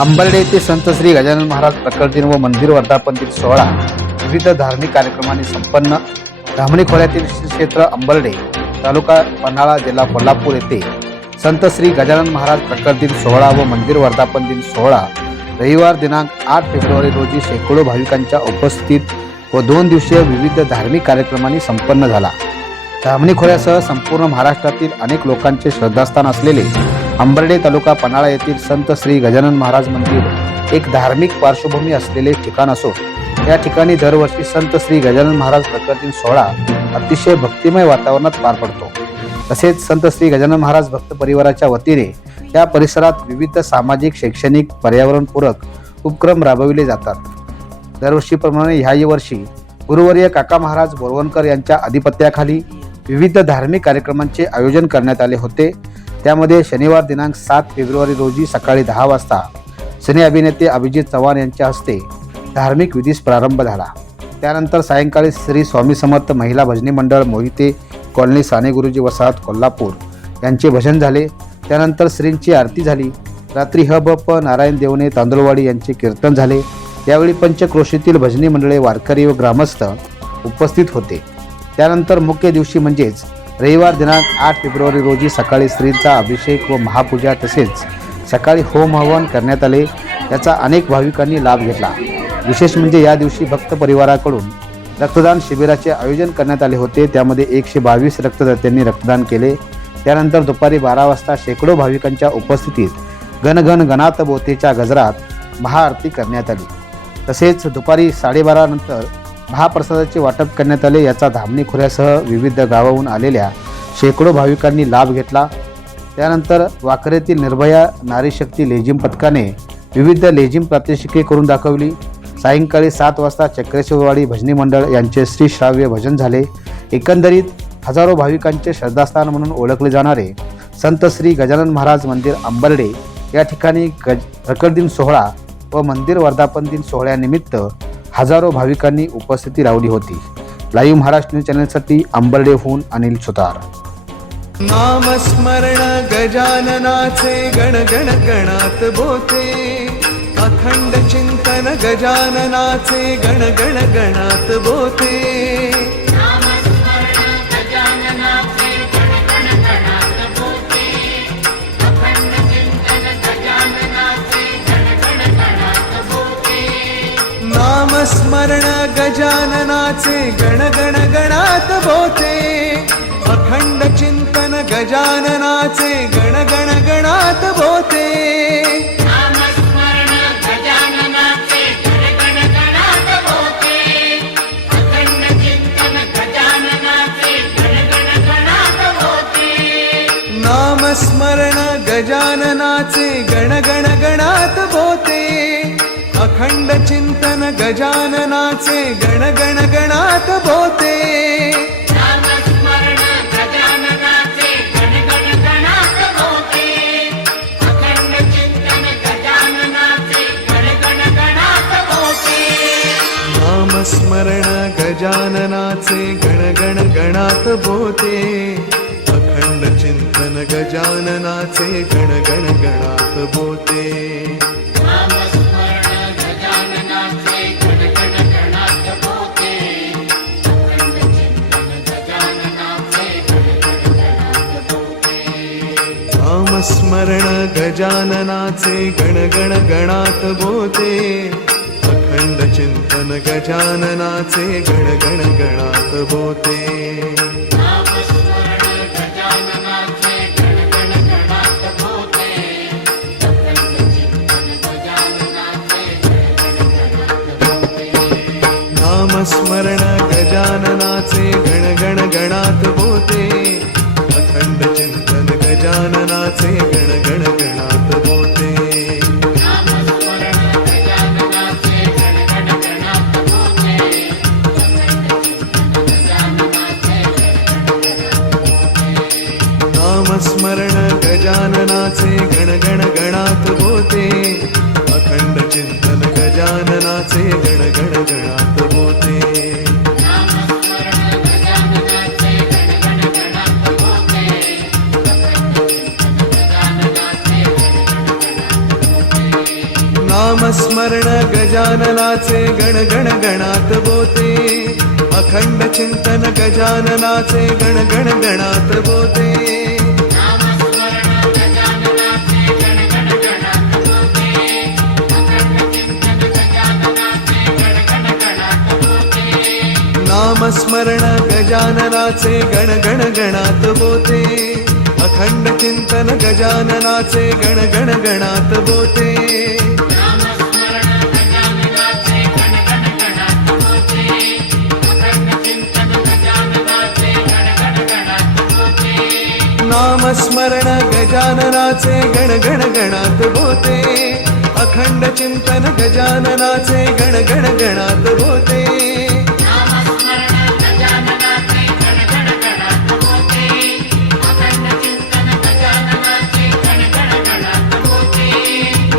अंबर्डे येथे संत श्री गजानन महाराज प्रकट दिन व मंदिर वर्धापन दिन सोहळा विविध धार्मिक कार्यक्रमांनी संपन्न. धामणी खोऱ्यातील श्री क्षेत्र अंबर्डे, तालुका पन्हाळा, जिल्हा कोल्हापूर येथे संत श्री गजानन महाराज प्रकट दिन सोहळा व मंदिर वर्धापन दिन सोहळा रविवार दिनांक 8 फेब्रुवारी रोजी शेकडो भाविकांच्या उपस्थितीत व 2 दिवसीय विविध धार्मिक कार्यक्रमांनी संपन्न झाला. धामणी खोऱ्यासह संपूर्ण महाराष्ट्रातील अनेक लोकांचे श्रद्धास्थान असलेले अंबर्डे तालुका पन्हाळा येथील संत श्री गजानन महाराज मंदिर एक धार्मिक पार्श्वभूमी असलेले ठिकाण असून या ठिकाणी दरवर्षी संत श्री गजानन महाराज प्रकट दिन सोहळा अतिशय भक्तिमय वातावरणात पार पडतो. तसेच संत श्री गजानन महाराज भक्त परिवाराच्या वतीने या परिसरात विविध सामाजिक, शैक्षणिक, पर्यावरणपूरक उपक्रम राबविले जातात. दरवर्षीप्रमाणे ह्याही वर्षी गुरुवर्य काका महाराज बोरवणकर यांच्या अधिपत्याखाली विविध धार्मिक कार्यक्रमांचे आयोजन करण्यात आले होते. त्यामध्ये शनिवार दिनांक 7 फेब्रुवारी रोजी सकाळी 10 वाजता सिने अभिनेते अभिजित चव्हाण यांच्या हस्ते धार्मिक विधीस प्रारंभ झाला. त्यानंतर सायंकाळी श्री स्वामी समर्थ महिला भजनी मंडळ मोहिते कॉलनी, साने गुरुजी वसाहत, कोल्हापूर यांचे भजन झाले. त्यानंतर श्रींची आरती झाली. रात्री ह.ब.प. नारायण देवणे तांदुळवाडी यांचे कीर्तन झाले. यावेळी पंचक्रोशीतील भजनी मंडळे, वारकरी व ग्रामस्थ उपस्थित होते. त्यानंतर मुख्य दिवशी म्हणजेच रविवार दिनांक 8 फेब्रुवारी रोजी सकाळी श्रींचा अभिषेक व महापूजा तसेच सकाळी होम हवन करण्यात आले. याचा अनेक भाविकांनी लाभ घेतला. विशेष म्हणजे या दिवशी भक्त परिवाराकडून रक्तदान शिबिराचे आयोजन करण्यात आले होते. त्यामध्ये 122 रक्तदात्यांनी रक्तदान केले. त्यानंतर दुपारी 12 वाजता शेकडो भाविकांच्या उपस्थितीत गण गण गणात बोथेच्या गजरात महाआरती करण्यात आली. तसेच दुपारी 12:30 नंतर महाप्रसादाचे वाटप करण्यात आले. याचा धामणी खोऱ्यासह विविध गावाहून आलेल्या शेकडो भाविकांनी लाभ घेतला. त्यानंतर वाकरेतील निर्भया नारी शक्ती लेझिम पथकाने विविध लेझिम प्रात्यक्षिके करून दाखवली. सायंकाळी 7 वाजता चक्रेश्वरवाडी भजनी मंडळ यांचे श्री श्राव्य भजन झाले. एकंदरीत हजारो भाविकांचे श्रद्धास्थान म्हणून ओळखले जाणारे संत श्री गजानन महाराज मंदिर अंबर्डे या ठिकाणी प्रकट दिन सोहळा व मंदिर वर्धापन दिन सोहळ्यानिमित्त हजारो भाविकांनी उपस्थिती लावली होती. लाईव्ह महाराष्ट्र न्यूज चॅनलसाठी अंबर्डेहून अनिल सुतार. नामस्मरण गजाननाचे गण गण गणात बोते, अखंड चिंतन गजाननाचे गण गण गणात बोते. नामस्मरण गजाननाचे गण गण गणात बोते, अखंड चिंतन गजाननाचे गण गण गणात बोते. नामस्मरण गजाननाचे गण गण गणात बोते, अखंड चिंतन गजाननाचे गण गण गणात बोते. नामस्मरण गजाननाचे गण गण गणात बोते, अखंड चिंतन गजाननाचे गण गण गणात बोते. नामस्मरण गजाननाचे गण गण गणात बोते, अखंड चिंतन गजाननाचे गण गण गणात बोते. नामस्मरण गजाननाचे गण गण गणात बोते, अखंड चिंतन गजाननाचे गण गण गणात बोते. नामस्मरण गजाननाचे गण गण गणात बोते, अखंड चिंतन गजाननाचे गण गण गणात बोते. नामस्मरण गजाननाचे गण गण गणात बोते, अखंड चिंतन गजाननाचे गण गण गणात बोते. नामस्मरण गजाननाचे गण गण गणात बोते, अखंड चिंतन गजाननाचे गण गण गणात बोते. नामस्मरण गजाननाचे गण गण गणात बोते, अखंड चिंतन गजाननाचे गण गण गणात बोते. नामस्मरण गजाननाचे गण गण गणात बोते, अखंड चिंतन गजाननाचे गण गण गणात बोते. गजाननाचे गण गण गणात बोते अखंड चिंतन गजाननाचे गण गण गणात बोते नामस्मरण गजाननाचे गण गण गणात बोते नामस्मरण गजाननाचे गण गण गणात बोते अखंड चिंतन गजाननाचे गण गण गणात बोते नामस्मरण गजाननाचे गण गण गणात बोते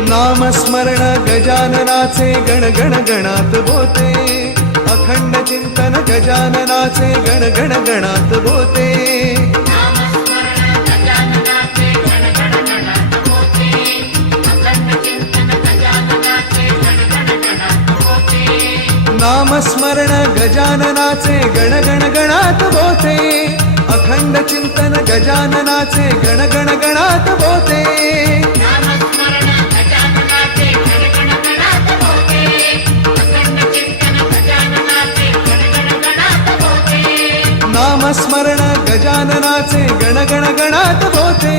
नामस्मरण गजाननाचे गण गण गणात बोते अखंड चिंतन गजाननाचे गण गण गणात बोते नामस्मरण गजाननाचे गण गण गणात बोते अखंड चिंतन गजाननाचे गण गण गणात बोते नामस्मरण गजाननाचे गण गण गणात बोते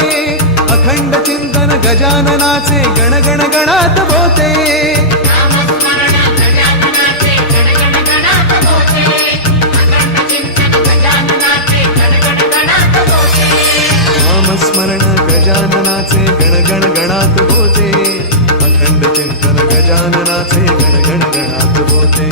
अखंड चिंतन गजाननाचे गण गण गणात बोते नामस्मरण गजाननाचे गण गण गणात बोते अखंड चिंतन गजाननाचे गण गण गणात बोते नामस्मरण गजाननाचे गण गण गणात बोते अखंड चिंतन गजाननाचे गण गण गणात बोते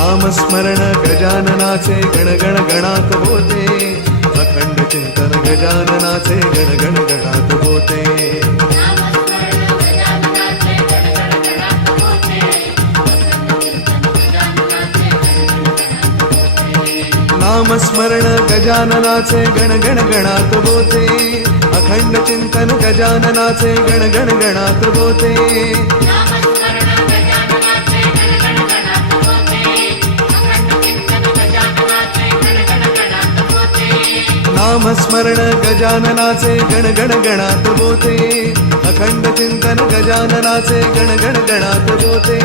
नामस्मरण गजाननाचे गण गण गणात बोते अखंड चिंतन गजाननाचे गण गण गणात बोते नामस्मरण गजाननाचे गण गण गणात बोते अखंड चिंतन गजाननाचे गण गण गणात बोते नामस्मरण गजाननाचे गण गण गणात बोते अखंड चिंतन गजाननाचे गण गण गणात बोते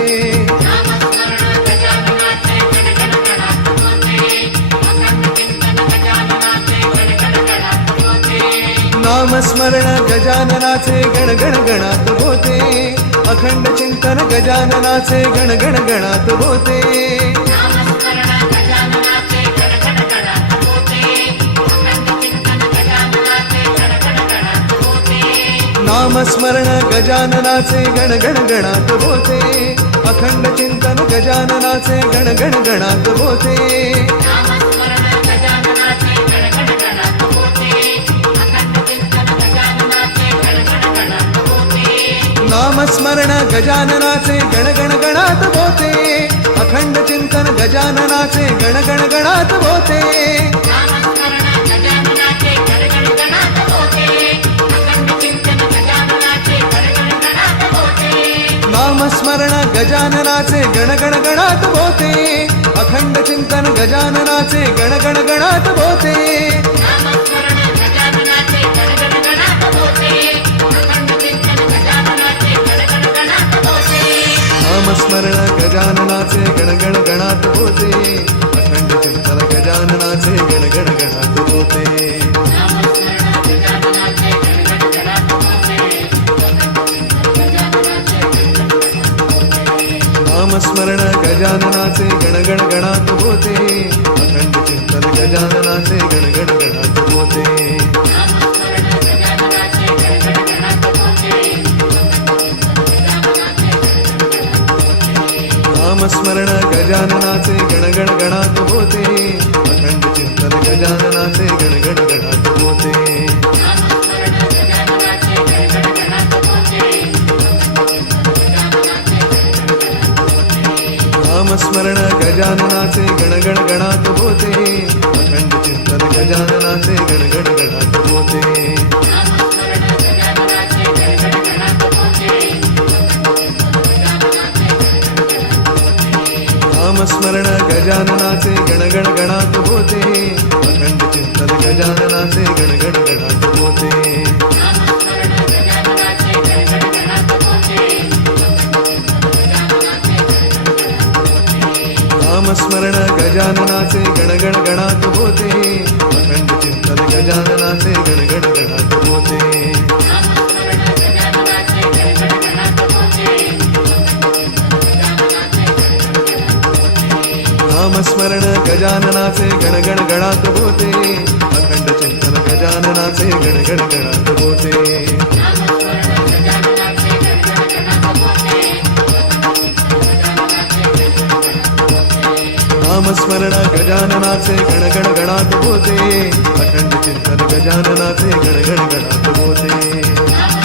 नामस्मरण गजाननाचे गण गण गणात बोते अखंड चिंतन गजाननाचे गण गण गणात बोते नामस्मरण गजाननाचे गण गण गणात बोते अखंड चिंतन गजाननाचे गण गण गणात बोते नामस्मरण गजाननाचे गण गण गणात बोते अखंड चिंतन गजाननाचे गण गण गणात बोते नामस्मरण गजाननाचे गण गण गणात बोते अखंड चिंतन गजाननाचे गण गण गणात बोते नामस्मरण गजाननाचे गण गण गणात बोते अखंड चिंतन गजाननाचे गण गण गणात बोते नामस्मरण गजाननाचे गण गण गणात बोते अखंड चिंतन गजाननाचे गण गण गणात बोते नामस्मरण गजाननाचे गण गण गणात बोते अखंड चिंतन गजाननाचे गण गण गणात बोते नामस्मरण गजाननाचे गण गण गणात बोते अखंड चिंतन गजानन नामस्मरण गजाननाचे गणगण गणात होते अखंड चिंतन गजाननाचे गणगण गणात होते नामस्मरण गजाननाचे गणगण गणात होते अखंड चिंतन गजाननाचे गणगण गणात होते नामस्मरण गजाननाचे गणगण गणात होते अखंड चिंतन गजाननाचे गणगण गणात होते नामस्मरण गजाननाचे गणगण गणात होते अखंड चिंतन गजाननाचे गणगण गणात होते